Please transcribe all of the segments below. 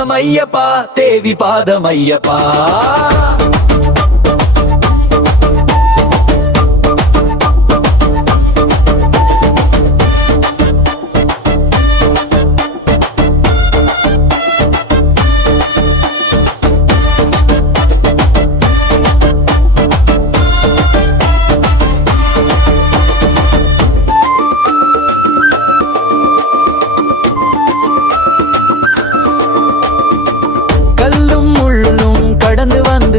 பாதமையப்பா தேவி பாதமையப்பா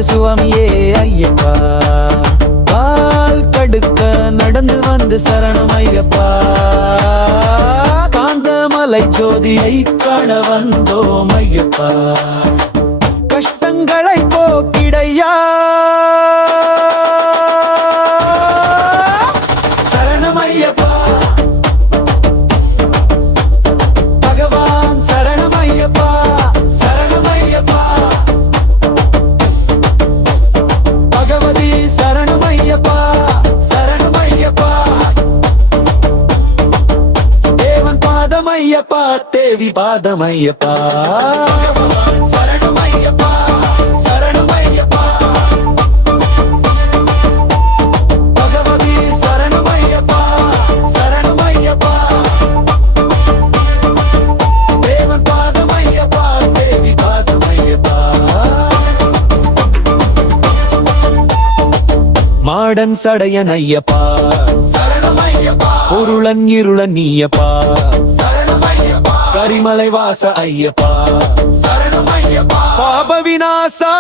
கடந்து சுவாமியே ஐயப்பா. பால் கடுக்க நடந்து வந்து சரணம் ஐயப்பா. காந்தமலை ஜோதியை காண வந்தோம் ஐயப்பா. கஷ்டங்களை போக்கிடையா. சரணம் ஐயப்பா. ஐயப்பா தேவி பாதம் ஐயப்பா சரணம் ஐயப்பா சரணம் ஐயப்பா பகவதி சரணம் ஐயப்பா சரணம் ஐயப்பா தேவன் பாதம் ஐயப்பா தேவி பாதம் ஐயப்பா மாடன் சடையன் ஐயப்பா. பொருளன் இருளன் நீயப்பா. ஐயப்பா கரிமலை வாச ஐயப்பா. சரணம் ஐயப்பா. பாப விநாசா